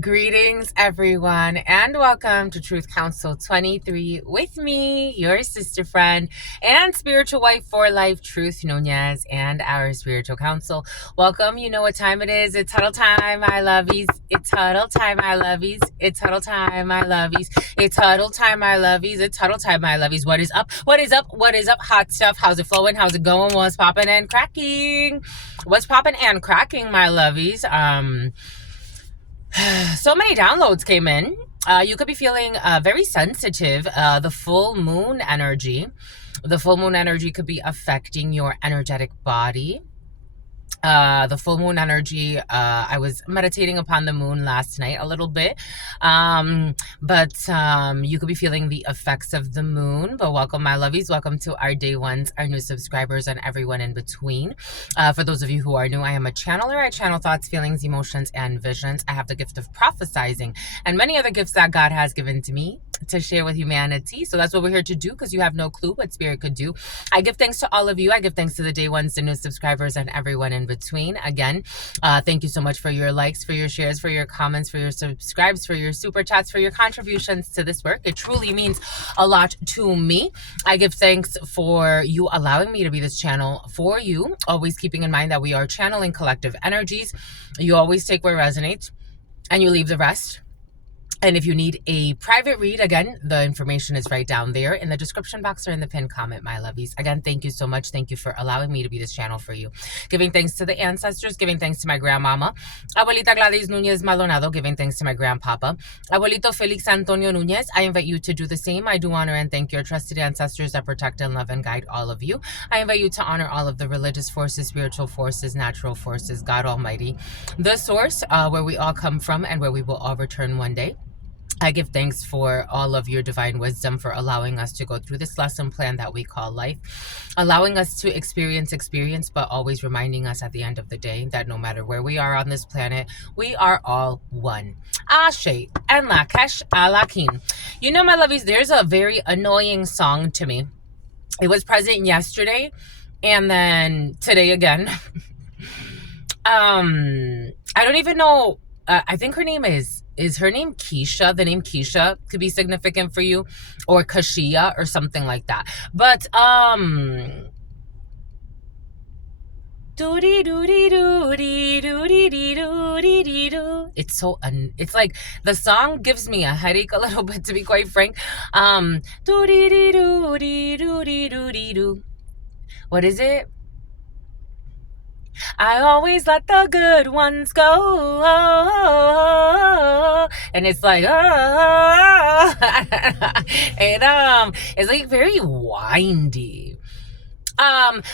Greetings, everyone, and welcome to Truth Council 23 with me, your sister friend and spiritual wife for life, Truth Nunez, and our spiritual council. Welcome. You know what time it is. It's huddle time, my lovies. It's huddle time, my lovies. It's huddle time, my lovies. It's huddle time, my lovies. It's huddle time, my lovies. What is up? What is up? What is up? Hot stuff. How's it flowing? How's it going? What's popping and cracking? What's popping and cracking, my lovies? So many downloads came in. You could be feeling very sensitive. The full moon energy. The full moon energy could be affecting your energetic body. The full moon energy, I was meditating upon the moon last night a little bit, but you could be feeling the effects of the moon. But welcome, my lovies. Welcome to our day ones, our new subscribers, and everyone in between. For those of you who are new, I am a channeler. I channel thoughts, feelings, emotions, and visions. I have the gift of prophesizing and many other gifts that God has given to me to share with humanity. So that's what we're here to do, because you have no clue what spirit could do. I give thanks to all of you. I give thanks to the day ones, the new subscribers, and everyone in between. Again, thank you so much for your likes, for your shares, for your comments, for your subscribes, for your super chats, for your contributions to this work. It truly means a lot to me. I give thanks for you allowing me to be this channel for you, always keeping in mind that we are channeling collective energies. You always take what resonates and you leave the rest. And if you need a private read, again, the information is right down there in the description box or in the pinned comment, my lovies. Again, thank you so much. Thank you for allowing me to be this channel for you. Giving thanks to the ancestors, giving thanks to my grandmama, Abuelita Gladys Nunez Maldonado, giving thanks to my grandpapa, Abuelito Felix Antonio Nunez. I invite you to do the same. I do honor and thank your trusted ancestors that protect and love and guide all of you. I invite you to honor all of the religious forces, spiritual forces, natural forces, God Almighty, the source, where we all come from and where we will all return one day. I give thanks for all of your divine wisdom, for allowing us to go through this lesson plan that we call life, allowing us to experience, but always reminding us at the end of the day that no matter where we are on this planet, we are all one. Ashe and Lakesh Alakim. You know, my lovies, there's a very annoying song to me. It was present yesterday and then today again. I don't even know. I think her name is her name Keisha? The name Keisha could be significant for you, or Kashia or something like that. But it's so it's like the song gives me a headache a little bit, to be quite frank. What is it? I always let the good ones go, and it's like, and it's like very windy.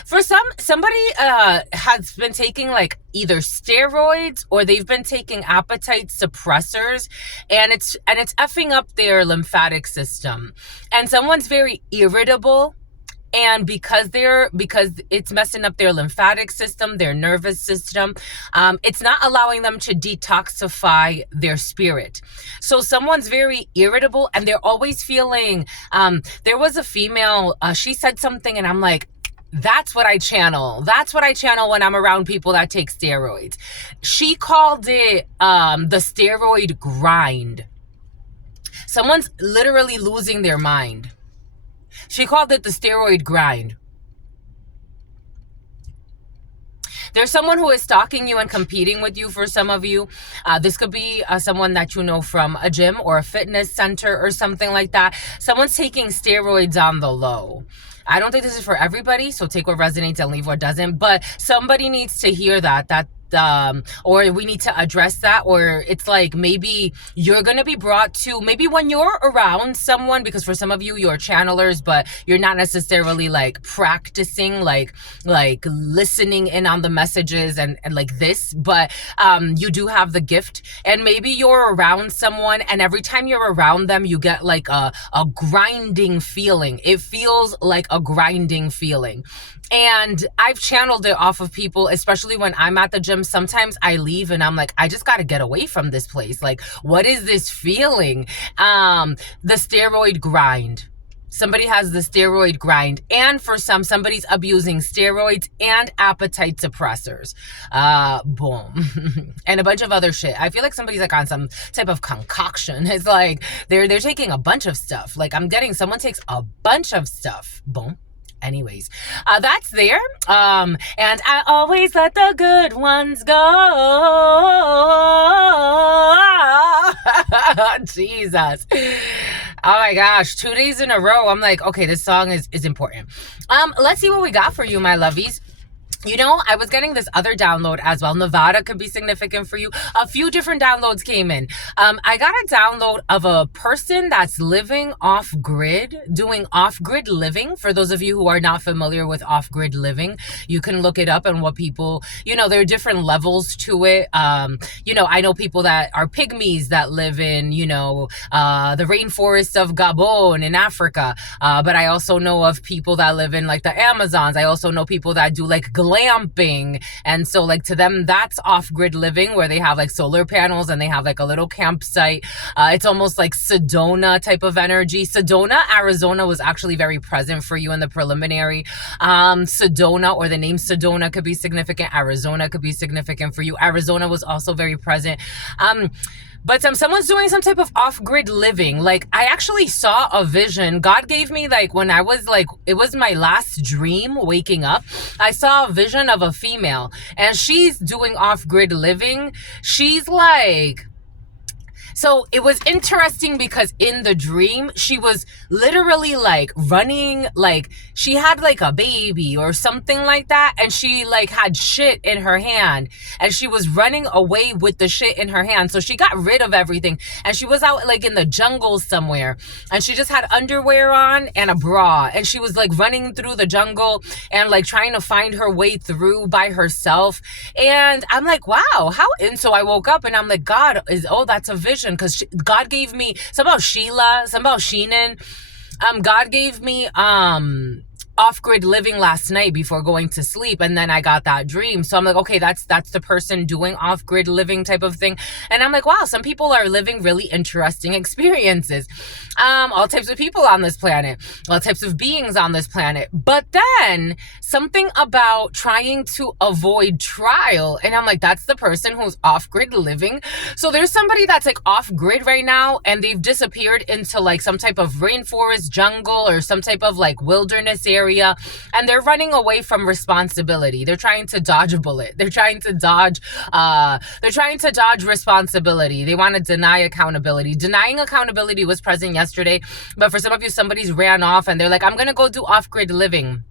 For somebody has been taking like either steroids or they've been taking appetite suppressors, and it's effing up their lymphatic system, and someone's very irritable. And because it's messing up their lymphatic system, their nervous system, it's not allowing them to detoxify their spirit. So someone's very irritable and they're always feeling, there was a female, she said something and I'm like, that's what I channel. That's what I channel when I'm around people that take steroids. She called it the steroid grind. Someone's literally losing their mind. She called it the steroid grind. There's someone who is stalking you and competing with you for some of you. This could be someone that you know from a gym or a fitness center or something like that. Someone's taking steroids on the low. I don't think this is for everybody, so take what resonates and leave what doesn't. But somebody needs to hear that or we need to address that, or it's like maybe you're going to be brought to, maybe when you're around someone, because for some of you, you're channelers, but you're not necessarily like practicing, like listening in on the messages and like this, but you do have the gift, and maybe you're around someone and every time you're around them, you get like a grinding feeling. It feels like a grinding feeling. And I've channeled it off of people, especially when I'm at the gym. Sometimes I leave and I'm like, I just got to get away from this place. Like, what is this feeling? The steroid grind. Somebody has the steroid grind, and for somebody's abusing steroids and appetite suppressors. Boom. And a bunch of other shit. I feel like somebody's like on some type of concoction. It's like they're taking a bunch of stuff. Like I'm getting someone takes a bunch of stuff. Boom. Anyways, that's there. And I always let the good ones go. Jesus. Oh my gosh, 2 days in a row. I'm like, okay, this song is important. Let's see what we got for you, my lovies. You know, I was getting this other download as well. Nevada could be significant for you. A few different downloads came in. I got a download of a person that's living off-grid, doing off-grid living. For those of you who are not familiar with off-grid living, you can look it up and what people, you know, there are different levels to it. You know, I know people that are pygmies that live in, you know, the rainforests of Gabon in Africa. But I also know of people that live in like the Amazons. I also know people that do like glamping, and so like to them that's off-grid living, where they have like solar panels and they have like a little campsite. It's almost like Sedona type of energy. Sedona, Arizona was actually very present for you in the preliminary. Sedona, or the name Sedona, could be significant. Arizona could be significant for you. Arizona was also very present. But someone's doing some type of off-grid living. Like, I actually saw a vision. God gave me, like, when I was, like, it was my last dream waking up. I saw a vision of a female, and she's doing off-grid living. She's, like... So it was interesting because in the dream, she was literally like running, like she had like a baby or something like that. And she like had shit in her hand and she was running away with the shit in her hand. So she got rid of everything and she was out like in the jungle somewhere and she just had underwear on and a bra. And she was like running through the jungle and like trying to find her way through by herself. And I'm like, wow, how? And so I woke up and I'm like, God, that's a vision. Because God gave me some about Sheila, some about Sheenan. God gave me off-grid living last night before going to sleep, and then I got that dream. So I'm like, okay, that's the person doing off-grid living type of thing. And I'm like, wow, some people are living really interesting experiences. All types of people on this planet, all types of beings on this planet. But then something about trying to avoid trial, and I'm like, that's the person who's off-grid living. So there's somebody that's like off-grid right now, and they've disappeared into like some type of rainforest, jungle, or some type of like wilderness area. And they're running away from responsibility. They're trying to dodge a bullet. They're trying to dodge responsibility. They want to deny accountability. Denying accountability was present yesterday, but for some of you, somebody's ran off and they're like, I'm gonna go do off-grid living.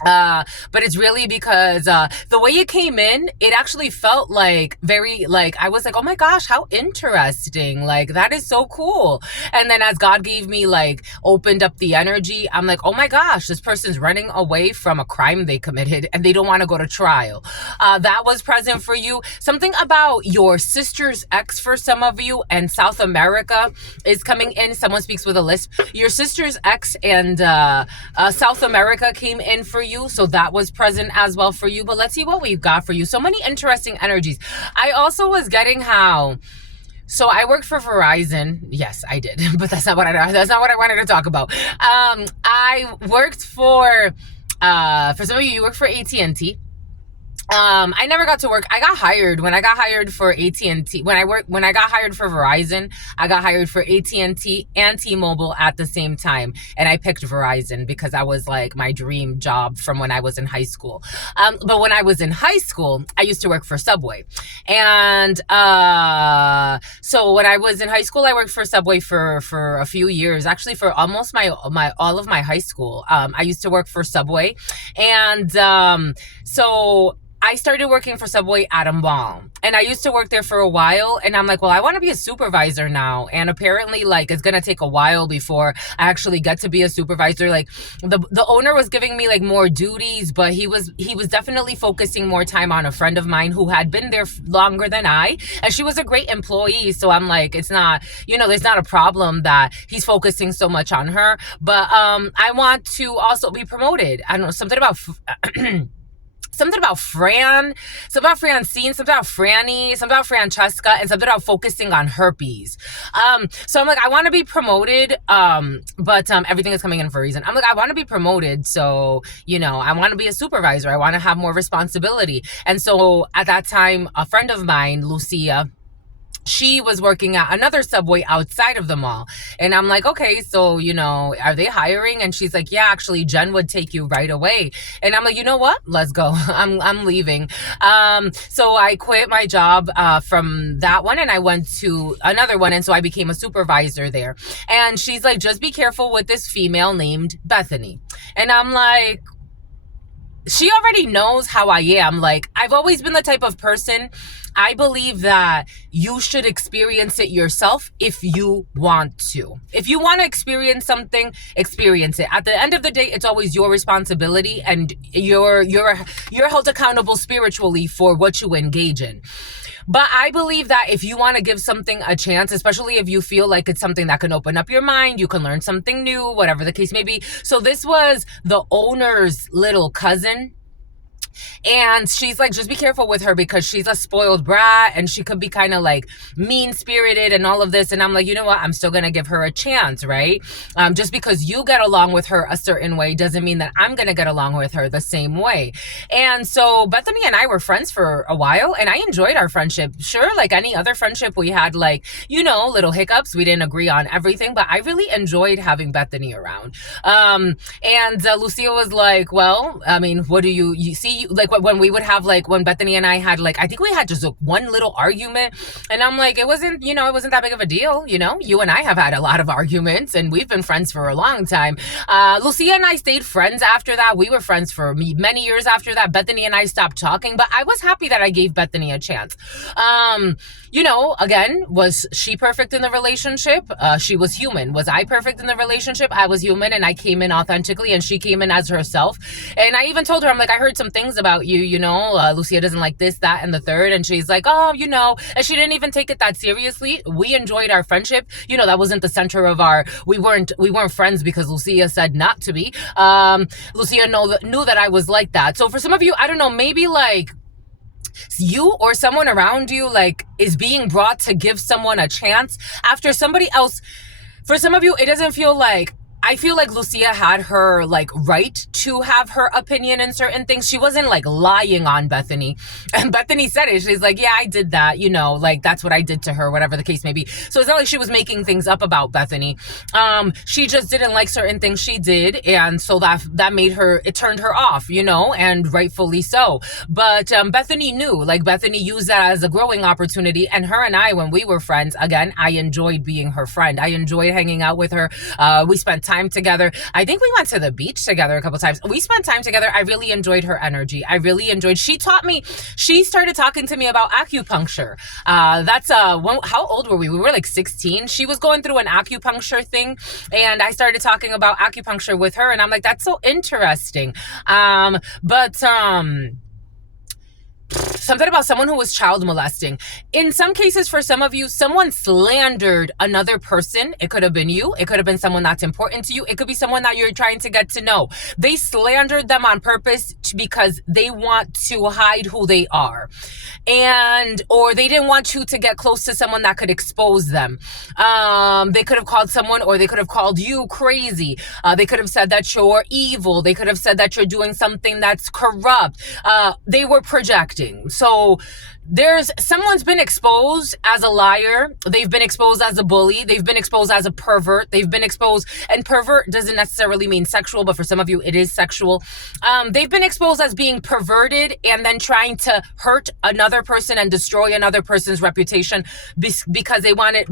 But it's really because the way it came in, it actually felt like very like I was like, oh my gosh, how interesting, like that is so cool. And then as God gave me like opened up the energy, I'm like, oh my gosh, this person's running away from a crime they committed and they don't want to go to trial. That was present for you. Something about your sister's ex for some of you, and South America is coming in. Someone speaks with a lisp. Your sister's ex and South America came in for you, so that was present as well for you. But let's see what we've got for you. So many interesting energies. I also was getting so I worked for Verizon. Yes, I did, but that's not what I wanted to talk about. I worked for some of you work for AT&T. I never got to work. I got hired when I got hired for AT&T. When I got hired for Verizon, I got hired for AT&T and T-Mobile at the same time. And I picked Verizon because that was like my dream job from when I was in high school. But when I was in high school, I used to work for Subway. And so when I was in high school, I worked for Subway for a few years, actually for almost all of my high school. I used to work for Subway. And so I started working for Subway at a mall, and I used to work there for a while, and I'm like, well, I want to be a supervisor now. And apparently like it's going to take a while before I actually get to be a supervisor. Like the owner was giving me like more duties, but he was definitely focusing more time on a friend of mine who had been there longer than I, and she was a great employee. So I'm like, it's not, there's not a problem that he's focusing so much on her, but I want to also be promoted. I don't know, something about something about Fran, something about Francine, something about Franny, something about Francesca, and something about focusing on herpes. So I'm like, I want to be promoted, but everything is coming in for a reason. I'm like, I want to be promoted, so, you know, I want to be a supervisor. I want to have more responsibility. And so at that time, a friend of mine, Lucia, she was working at another Subway outside of the mall. And I'm like, okay, so, you know, are they hiring? And she's like, yeah, actually, Jen would take you right away. And I'm like, you know what? Let's go. I'm leaving. So I quit my job from that one and I went to another one. And so I became a supervisor there. And she's like, just be careful with this female named Bethany. And I'm like, she already knows how I am. Like, I've always been the type of person, I believe that you should experience it yourself if you want to. If you want to experience something, experience it. At the end of the day, it's always your responsibility, and you're held accountable spiritually for what you engage in. But I believe that if you want to give something a chance, especially if you feel like it's something that can open up your mind, you can learn something new, whatever the case may be. So this was the owner's little cousin. And she's like, just be careful with her because she's a spoiled brat and she could be kind of like mean-spirited and all of this. And I'm like, you know what? I'm still going to give her a chance, right? Just because you get along with her a certain way doesn't mean that I'm going to get along with her the same way. And so Bethany and I were friends for a while and I enjoyed our friendship. Sure, like any other friendship, we had like, you know, little hiccups. We didn't agree on everything, but I really enjoyed having Bethany around. And Lucia was like, well, I mean, what do you see? Like when we would have like, when Bethany and I had like, I think we had just like one little argument, and I'm like, it wasn't that big of a deal. You know, you and I have had a lot of arguments and we've been friends for a long time. Lucia and I stayed friends after that. We were friends for many years after that. Bethany and I stopped talking, but I was happy that I gave Bethany a chance. You know, again, was she perfect in the relationship? She was human. Was I perfect in the relationship? I was human and I came in authentically and she came in as herself. And I even told her, I'm like, I heard some things about you, you know, Lucia doesn't like this, that, and the third. And she's like, oh, you know, and she didn't even take it that seriously. We enjoyed our friendship. You know, that wasn't the center of we weren't friends because Lucia said not to be. Lucia knew that I was like that. So for some of you, I don't know, maybe like you or someone around you like is being brought to give someone a chance after somebody else. For some of you, it doesn't feel like, I feel like Lucia had her like right to have her opinion in certain things. She wasn't like lying on Bethany, and Bethany said it. She's like, yeah, I did that, you know, like that's what I did to her, whatever the case may be. So it's not like she was making things up about Bethany. She just didn't like certain things she did, and so that made her, it turned her off, you know, and rightfully so. But Bethany knew, like Bethany used that as a growing opportunity, and her and I, when we were friends, again, I enjoyed being her friend. I enjoyed hanging out with her. We spent time together. I think we went to the beach together a couple times. We spent time together. I really enjoyed her energy. I really enjoyed, she started talking to me about acupuncture. How old were we? We were like 16. She was going through an acupuncture thing and I started talking about acupuncture with her and I'm like, that's so interesting. Something about someone who was child molesting. In some cases, for some of you, someone slandered another person. It could have been you. It could have been someone that's important to you. It could be someone that you're trying to get to know. They slandered them on purpose because they want to hide who they are. Or they didn't want you to get close to someone that could expose them. They could have called someone, or they could have called you crazy. They could have said that you're evil. They could have said that you're doing something that's corrupt. They were projecting. So someone's been exposed as a liar. They've been exposed as a bully. They've been exposed as a pervert. They've been exposed, and pervert doesn't necessarily mean sexual, but for some of you it is sexual. They've been exposed as being perverted and then trying to hurt another person and destroy another person's reputation because they wanted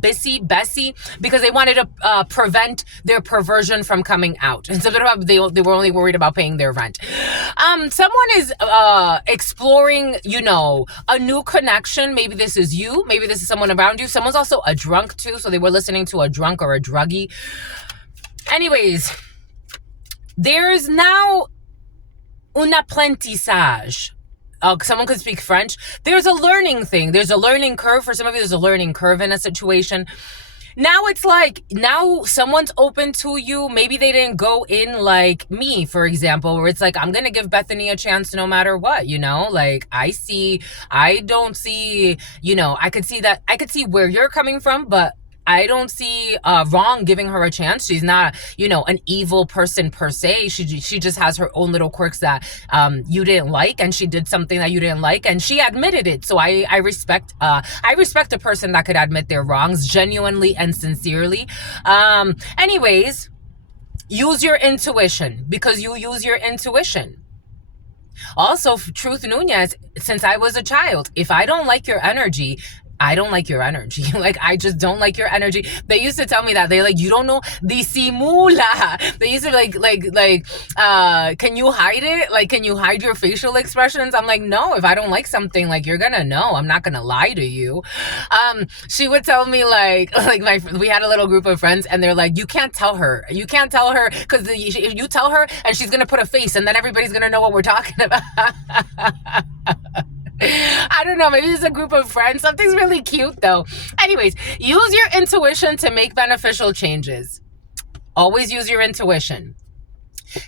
Bessie, because they wanted to prevent their perversion from coming out. And so they were only worried about paying their rent. Someone is exploring, you know, a new connection. Maybe this is you. Maybe this is someone around you. Someone's also a drunk too. So they were listening to a drunk or a druggie. Anyways, there's now un apprentissage. Someone could speak French. There's a learning thing. There's a learning curve. For some of you, there's a learning curve in a situation. Now it's like, now someone's open to you. Maybe they didn't go in like me, for example, where it's like, I'm going to give Bethany a chance no matter what, you know? Like, I don't see, you know, I could see where you're coming from, but I don't see wrong giving her a chance. She's not, you know, an evil person per se. She just has her own little quirks that you didn't like, and she did something that you didn't like, and she admitted it. So I respect a person that could admit their wrongs genuinely and sincerely. Anyways, use your intuition, because you use your intuition. Also, Truth Nunez, since I was a child, if I don't like your energy, I don't like your energy. Like, I just don't like your energy. They used to tell me that. They like, you don't know, disimula. They used to can you hide it? Like, can you hide your facial expressions? I'm like, no, if I don't like something, like, you're gonna know. I'm not gonna lie to you. She would tell me we had a little group of friends, and they're like, you can't tell her, because if you tell her, and she's gonna put a face, and then everybody's gonna know what we're talking about. I don't know, maybe it's a group of friends. Something's really cute though. Anyways, use your intuition to make beneficial changes. Always use your intuition.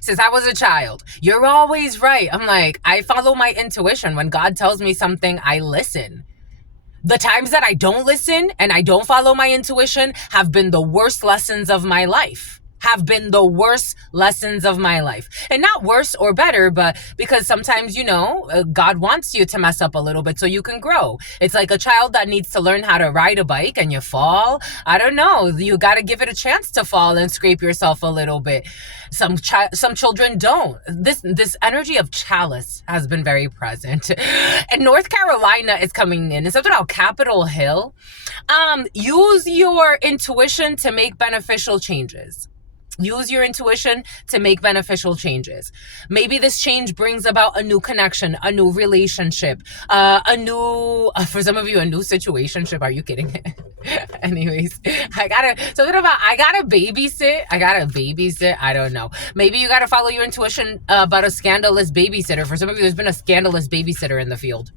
Since I was a child, you're always right. I'm like, I follow my intuition. When God tells me something, I listen. The times that I don't listen and I don't follow my intuition have been the worst lessons of my life. And not worse or better, but because sometimes, you know, God wants you to mess up a little bit so you can grow. It's like a child that needs to learn how to ride a bike and you fall. I don't know. You got to give it a chance to fall and scrape yourself a little bit. Some children don't. This energy of chalice has been very present. And North Carolina is coming in. It's something about Capitol Hill. Use your intuition to make beneficial changes. Use your intuition to make beneficial changes. Maybe this change brings about a new connection, a new relationship, for some of you, a new situationship. Are you kidding? Anyways, I gotta babysit. I don't know. Maybe you gotta follow your intuition about a scandalous babysitter. For some of you, there's been a scandalous babysitter in the field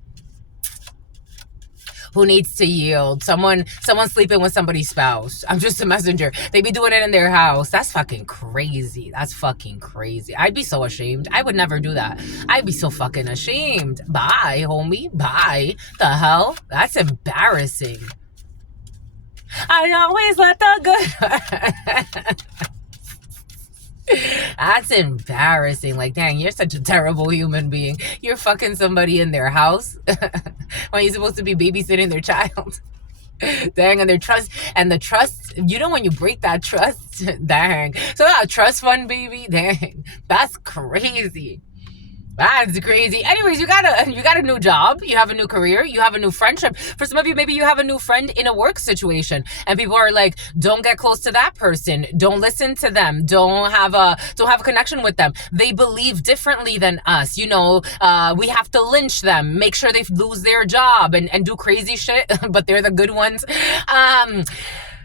who needs to yield. Someone sleeping with somebody's spouse. I'm just a messenger. They be doing it in their house. That's fucking crazy. I'd be so ashamed. I would never do that. I'd be so fucking ashamed. Bye, homie. Bye. The hell? That's embarrassing. I always let the good... That's embarrassing. Like, dang, you're such a terrible human being. You're fucking somebody in their house when you're supposed to be babysitting their child. Dang, and the trust, you know, when you break that trust, dang. So that trust fund, baby, dang, that's crazy. That's crazy. Anyways, you got a new job, you have a new career, you have a new friendship. For some of you, maybe you have a new friend in a work situation, and people are like, don't get close to that person, don't listen to them, don't have a connection with them. They believe differently than us. You know, we have to lynch them, make sure they lose their job and do crazy shit, but they're the good ones.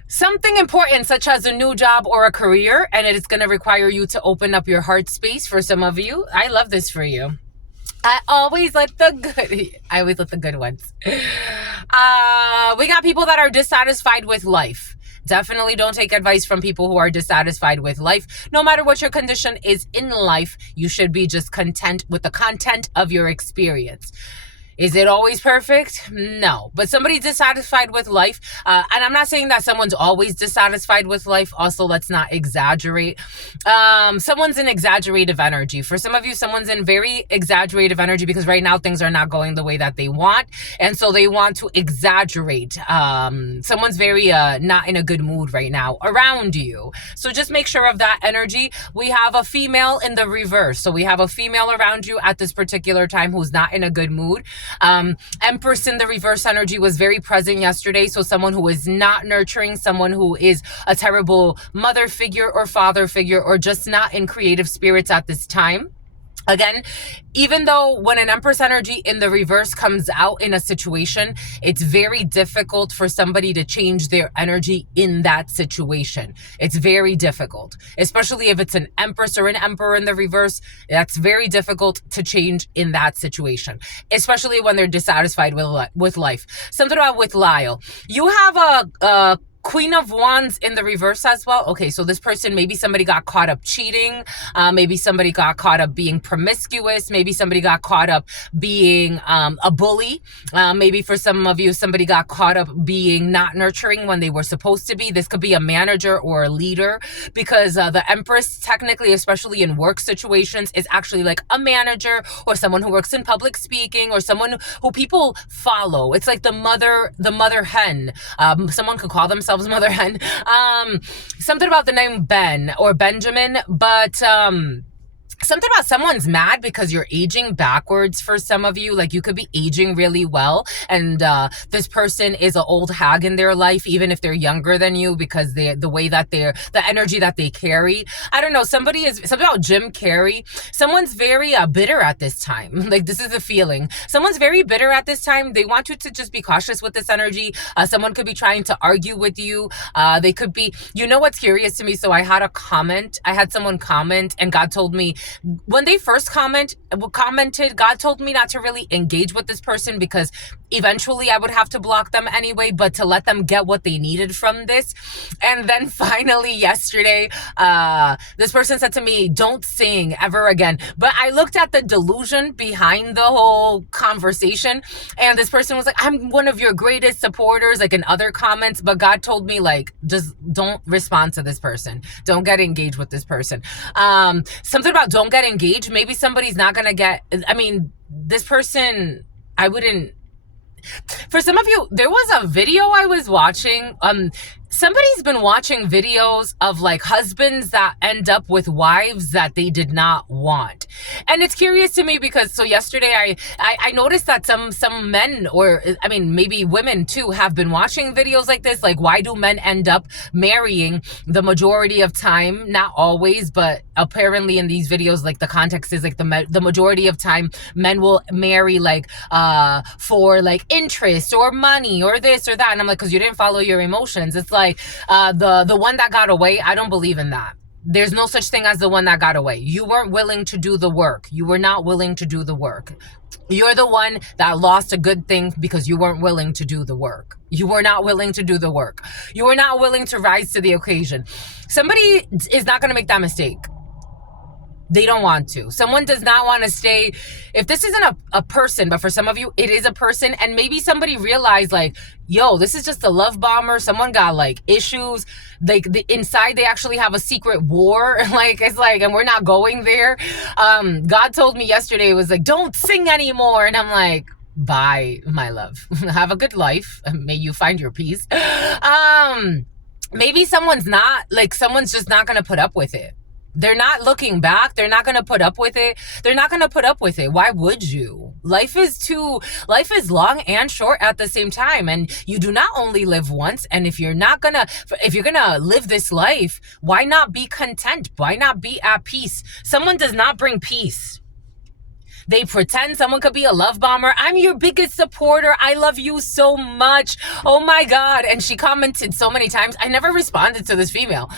Something important, such as a new job or a career, and it is going to require you to open up your heart space. For some of you, I love this for you. I always let the good ones. We got people that are dissatisfied with life. Definitely don't take advice from people who are dissatisfied with life. No matter what your condition is in life, you should be just content with the content of your experience. Is it always perfect? No. But somebody's dissatisfied with life. And I'm not saying that someone's always dissatisfied with life. Also, let's not exaggerate. Someone's in exaggerative energy. For some of you, someone's in very exaggerative energy because right now things are not going the way that they want. And so they want to exaggerate. Someone's very not in a good mood right now around you. So just make sure of that energy. We have a female in the reverse. So we have a female around you at this particular time who's not in a good mood. Empress in the reverse energy was very present yesterday. So someone who is not nurturing, someone who is a terrible mother figure or father figure, or just not in creative spirits at this time. Again, even though when an Empress energy in the reverse comes out in a situation, it's very difficult for somebody to change their energy in that situation. It's very difficult, especially if it's an Empress or an Emperor in the reverse. That's very difficult to change in that situation, especially when they're dissatisfied with life. Something about with Lyle. You have a Queen of Wands in the reverse as well. Okay, so this person, maybe somebody got caught up cheating. Maybe somebody got caught up being promiscuous. Maybe somebody got caught up being a bully. Maybe for some of you, somebody got caught up being not nurturing when they were supposed to be. This could be a manager or a leader, because the Empress, technically, especially in work situations, is actually like a manager or someone who works in public speaking or someone who people follow. It's like the mother hen. Someone could call themselves mother hen. Something about the name Ben or Benjamin, but something about someone's mad because you're aging backwards for some of you. Like, you could be aging really well, and this person is an old hag in their life, even if they're younger than you, because the way that the energy that they carry. I don't know. Something about Jim Carrey. Someone's very bitter at this time. Like, this is a feeling. Someone's very bitter at this time. They want you to just be cautious with this energy. Someone could be trying to argue with you. They could be, you know what's curious to me? So I had someone comment, and God told me, when they first commented, God told me not to really engage with this person, because eventually I would have to block them anyway, but to let them get what they needed from this. And then finally yesterday, this person said to me, don't sing ever again. But I looked at the delusion behind the whole conversation, and this person was like, I'm one of your greatest supporters, like in other comments. But God told me, like, just don't respond to this person. Don't get engaged with this person. Something about don't get engaged. Maybe somebody's not gonna get, I mean, this person, I wouldn't, for some of you, there was a video I was watching. Somebody's been watching videos of like husbands that end up with wives that they did not want. And it's curious to me because, so yesterday I noticed that some men, or I mean, maybe women too, have been watching videos like this. Like, why do men end up marrying the majority of time? Not always, but apparently in these videos, like the context is like the majority of time men will marry like for like interest or money or this or that. And I'm like, because you didn't follow your emotions. It's like the one that got away. I don't believe in that. There's no such thing as the one that got away. You weren't willing to do the work. You were not willing to do the work. You're the one that lost a good thing because you weren't willing to do the work. You were not willing to do the work. You were not willing to rise to the occasion. Somebody is not going to make that mistake. They don't want to. Someone does not want to stay. If this isn't a person, but for some of you, it is a person. And maybe somebody realized like, yo, this is just a love bomber. Someone got like issues. Like inside they actually have a secret war. Like, it's like, and we're not going there. God told me yesterday, it was like, don't sing anymore. And I'm like, bye, my love. Have a good life. May you find your peace. Maybe someone's just not going to put up with it. They're not looking back. They're not going to put up with it. They're not going to put up with it. Why would you? Life is long and short at the same time. And you do not only live once. And if you're going to live this life, why not be content? Why not be at peace? Someone does not bring peace. They pretend. Someone could be a love bomber. I'm your biggest supporter. I love you so much. Oh my God. And she commented so many times. I never responded to this female.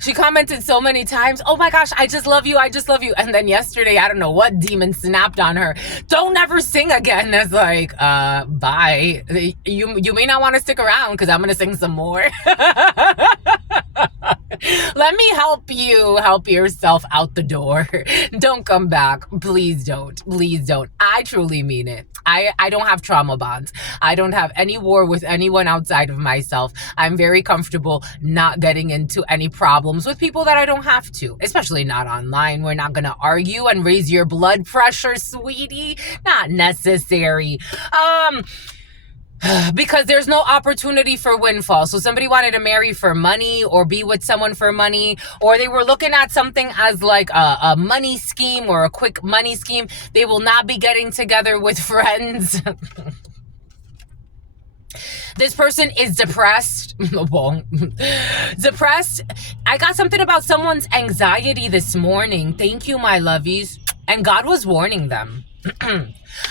She commented so many times, oh my gosh, I just love you. I just love you. And then yesterday, I don't know what demon snapped on her. Don't ever sing again. It's like, bye. You may not want to stick around because I'm going to sing some more. Let me help you help yourself out the door. Don't come back. Please don't. Please don't. I truly mean it. I don't have trauma bonds. I don't have any war with anyone outside of myself. I'm very comfortable not getting into any problems with people that I don't have to, especially not online. We're not going to argue and raise your blood pressure, sweetie. Not necessary. Because there's no opportunity for windfall. So somebody wanted to marry for money or be with someone for money, or they were looking at something as like a money scheme or a quick money scheme. They will not be getting together with friends. This person is depressed. Depressed. I got something about someone's anxiety this morning. Thank you, my lovies. And God was warning them.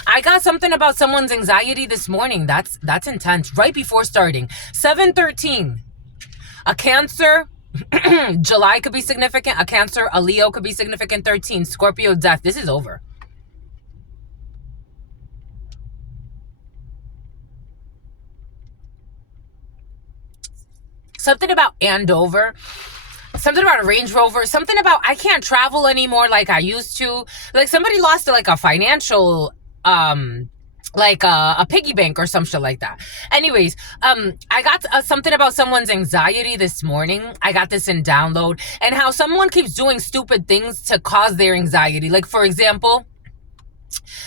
I got something about someone's anxiety this morning. That's intense. Right before starting. 7/13. A Cancer. July could be significant. A Cancer. A Leo could be significant. 13. Scorpio death. This is over. Something about Andover. Something about a Range Rover. Something about I can't travel anymore like I used to. Like somebody lost like a financial like a piggy bank or some shit like that. Anyways, I got something about someone's anxiety this morning. I got this in download, and how someone keeps doing stupid things to cause their anxiety. Like, for example,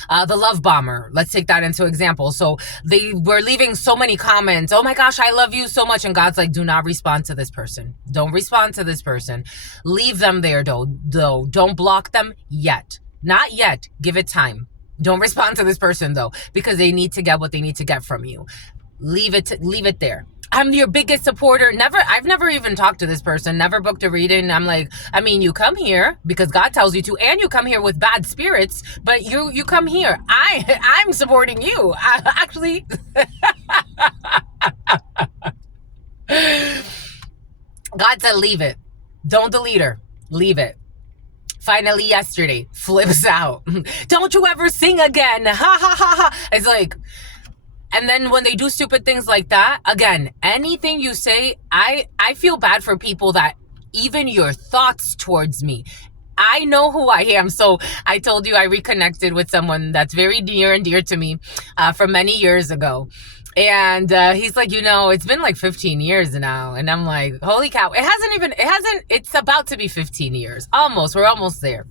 the love bomber. Let's take that into example. So they were leaving so many comments. Oh my gosh, I love you so much. And God's like, do not respond to this person. Don't respond to this person. Leave them there though. Don't block them yet. Not yet. Give it time. Don't respond to this person though, because they need to get what they need to get from you. Leave it there. I'm your biggest supporter. I've never even talked to this person, never booked a reading. I'm like, I mean, you come here because God tells you to, and you come here with bad spirits, but you come here. I'm supporting you. Actually, God said, leave it. Don't delete her. Leave it. Finally, yesterday, flips out. Don't you ever sing again. Ha ha ha ha. It's like, and then when they do stupid things like that, again, anything you say, I feel bad for people that even your thoughts towards me, I know who I am. So I told you I reconnected with someone that's very near and dear to me from many years ago. And he's like, it's been like 15 years now. And I'm like, holy cow. It's about to be 15 years. Almost. We're almost there.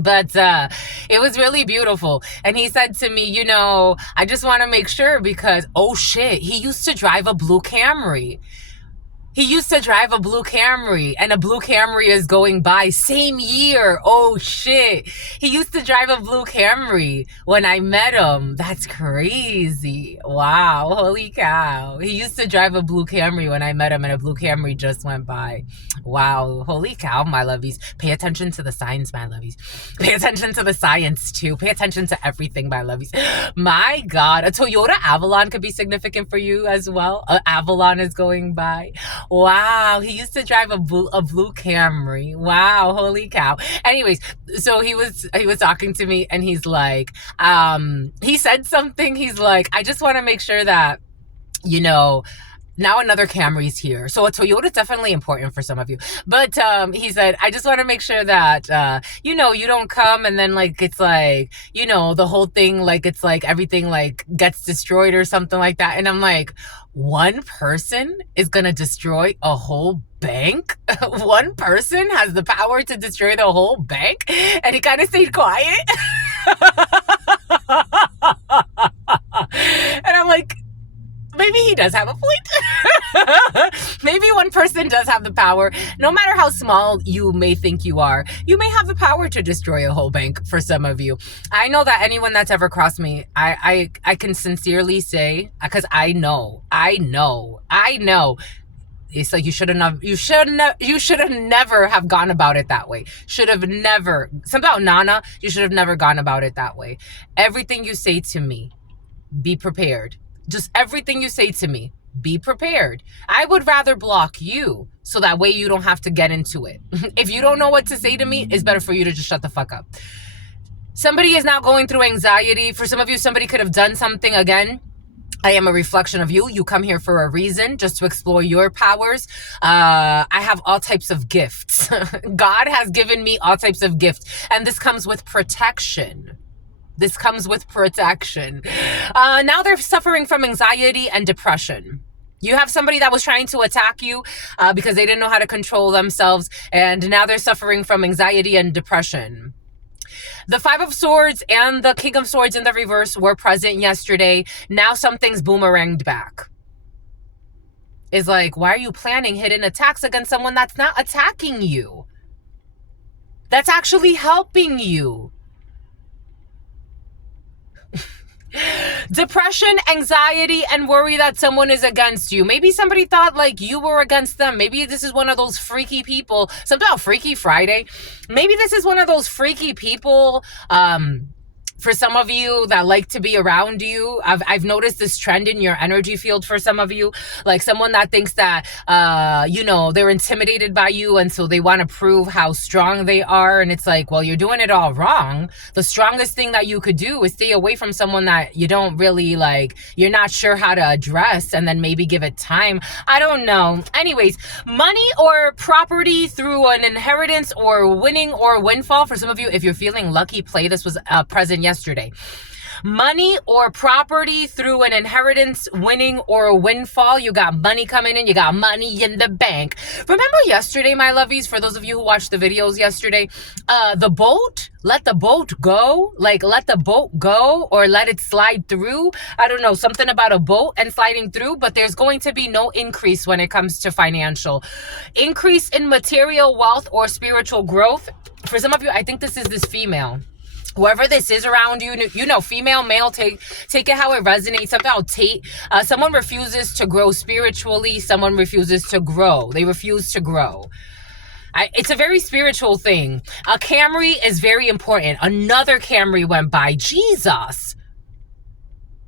But it was really beautiful. And he said to me, I just want to make sure because, oh shit, he used to drive a blue Camry. He used to drive a blue Camry, and a blue Camry is going by same year. Oh shit. He used to drive a blue Camry when I met him. That's crazy. Wow. Holy cow. He used to drive a blue Camry when I met him, and a blue Camry just went by. Wow. Holy cow, my lovies. Pay attention to the signs, my lovies. Pay attention to the science too. Pay attention to everything, my lovies. My God, a Toyota Avalon could be significant for you as well. An Avalon is going by. Wow, he used to drive a blue Camry. Wow, holy cow. Anyways, so he was talking to me, and he's like, he said something. He's like, I just want to make sure that, now another Camry's here. So a Toyota is definitely important for some of you. But he said, I just want to make sure that, you don't come and then like, it's like, the whole thing, like, it's like everything like gets destroyed or something like that. And I'm like, one person is going to destroy a whole bank? One person has the power to destroy the whole bank? And he kind of stayed quiet. And I'm like, maybe he does have a point. Maybe one person does have the power. No matter how small you may think you are, you may have the power to destroy a whole bank for some of you. I know that anyone that's ever crossed me, I can sincerely say, because I know. It's like you should have never have gone about it that way. Should have never. Something about Nana, you should have never gone about it that way. Everything you say to me, be prepared. Just everything you say to me, be prepared. I would rather block you so that way you don't have to get into it. If you don't know what to say to me, it's better for you to just shut the fuck up. Somebody is now going through anxiety. For some of you, somebody could have done something again. I am a reflection of you. You come here for a reason, just to explore your powers. I have all types of gifts. God has given me all types of gifts. And this comes with protection. Now they're suffering from anxiety and depression. You have somebody that was trying to attack you because they didn't know how to control themselves. And now they're suffering from anxiety and depression. The Five of Swords and the King of Swords in the reverse were present yesterday. Now something's boomeranged back. It's like, why are you planning hidden attacks against someone that's not attacking you? That's actually helping you. Depression, anxiety, and worry that someone is against you. Maybe somebody thought like you were against them. Maybe this is one of those freaky people. Something about Freaky Friday. Maybe this is one of those freaky people For some of you that like to be around you, I've noticed this trend in your energy field for some of you, like someone that thinks that, you know, they're intimidated by you. And so they want to prove how strong they are. And it's like, well, you're doing it all wrong. The strongest thing that you could do is stay away from someone that you don't really like, you're not sure how to address, and then maybe give it time. I don't know. Anyways, money or property through an inheritance or winning or windfall. For some of you, if you're feeling lucky, play. This was present yesterday. Money or property through an inheritance, winning or a windfall. You got money coming in. You got money in the bank. Remember yesterday, my lovies, for those of you who watched the videos yesterday, the boat, let the boat go. Like, let the boat go or let it slide through. I don't know, something about a boat and sliding through, but there's going to be no increase when it comes to financial. Increase in material wealth or spiritual growth. For some of you, I think this is this female. Whoever this is around you, you know, female, male, take it how it resonates. About Tate, someone refuses to grow spiritually. Someone refuses to grow. They refuse to grow. It's a very spiritual thing. A Camry is very important. Another Camry went by. Jesus.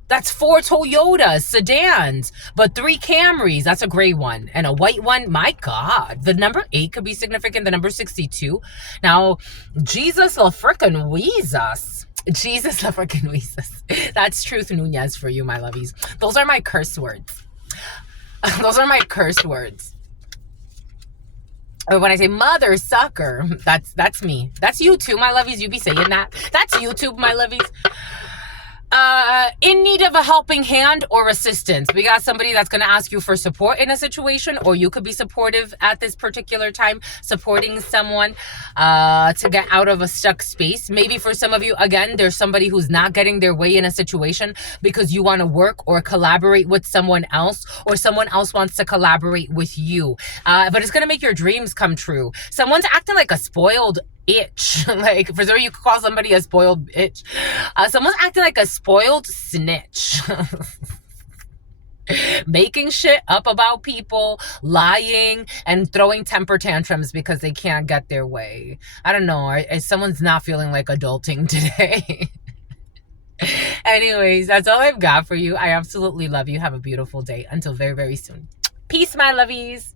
That's 4 Toyotas, sedans, but 3 Camrys. That's a gray one. And a white one. My God. The number 8 could be significant. The number 62. Now, Jesus la frickin' Weezus. Jesus la frickin' Weezus. That's Truth Nunez for you, my lovies. Those are my curse words. Those are my curse words. Or when I say mother sucker, that's me. That's you too, my lovies. You be saying that. That's YouTube, my lovies. In need of a helping hand or assistance. We got somebody that's going to ask you for support in a situation, or you could be supportive at this particular time, supporting someone to get out of a stuck space. Maybe for some of you, again, there's somebody who's not getting their way in a situation because you want to work or collaborate with someone else, or someone else wants to collaborate with you. But it's going to make your dreams come true. Someone's acting like a spoiled itch. Like, for sure, you could call somebody a spoiled bitch. Someone's acting like a spoiled snitch. Making shit up about people, lying, and throwing temper tantrums because they can't get their way. I don't know. Someone's not feeling like adulting today. Anyways, that's all I've got for you. I absolutely love you. Have a beautiful day. Until very, very soon. Peace, my lovies.